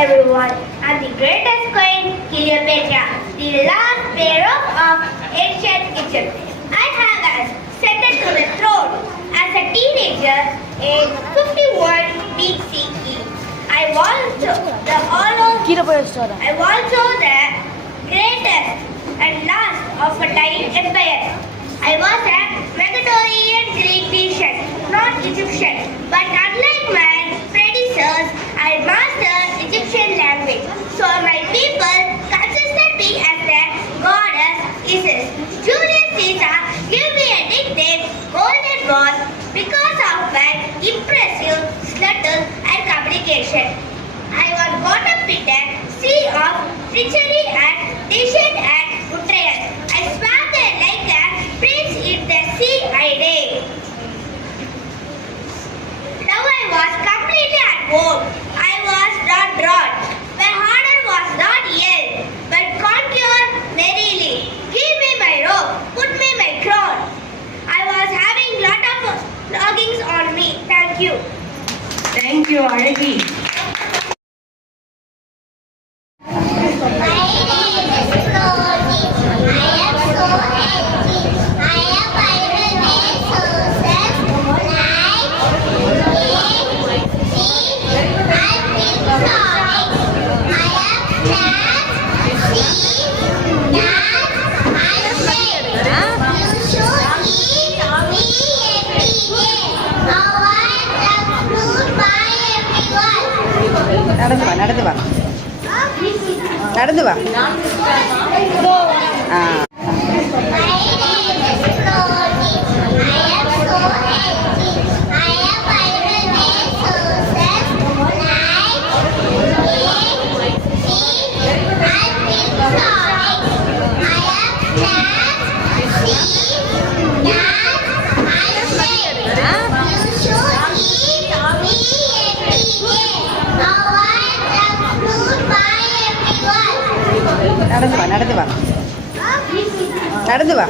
everyone. I'm the greatest queen, Cleopatra, the last pharaoh of ancient Egypt. I have ascended to the throne as a teenager in 51 BCE. I was the greatest and last of a dying empire. I was a Megadorian Greek nation, not Egyptian, but unlike my predecessors, I mastered Egyptian language. So my people considered me as their goddess Isis. Julius Caesar gave me a nickname, Golden Boss, because of my impressive slaughter and communication. I was brought up in the sea of treachery and nation and betrayal. I swam there like a prince in the sea I did. Now I was completely at home. I was not drawn. My honor was not yelled, but conquer merrily. Give me my robe, put me my crown. I was having lot of floggings on me. Thank you. Thank you, Alagi. நடந்து வா நடந்து வா